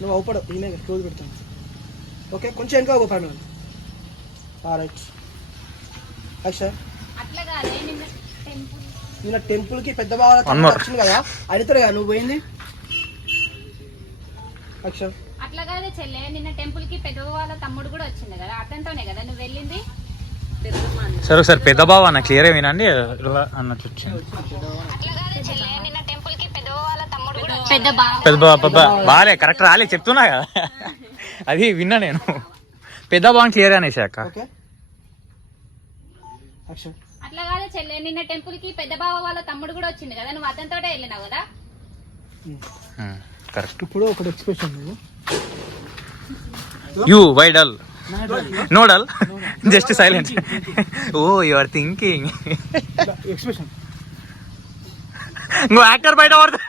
నువ్వు అవుపడు నేనే క్లోజ్ పెడతాను. ఓకే కొంచెం వెనక అవుపడు. రైట్ అక్షర్ నిన్న టెంపుల్కి పెద్ద బాగా వచ్చింది కదా అడితారు కదా నువ్వు పోయింది అక్షర్. అట్లా కాదే చెల్లె, నిన్న టెంపుల్ కి పెద్ద వాళ్ళ తమ్ముడు కూడా వచ్చింది కదా, అతనితోనే కదా నువ్వు వెళ్ళింది. సరే ఒకసారి పెద్ద బావ అన్న క్లియర్ వినండి అన్నట్టు వచ్చింది. పెద్ద బాలే కరెక్ట్ రాలే చెప్తున్నా కదా అది విన్నా నేను. పెద్ద బాగా క్లియర్ అనేసాక అట్లా కాదే చెల్లె, నిన్న టెంపుల్ కి పెద్ద బావ వాళ్ళ తమ్ముడు కూడా వచ్చింది కదా, నువ్వు అతనితోటే వెళ్ళినావు కదా. కరెక్ట్. ఇప్పుడు ఒకటి ఎక్స్ప్రెషన్ యూ వైడల్ నోడల్ just silent. Oh you are thinking expression నువ్వు యాక్టర్ బయట పడతా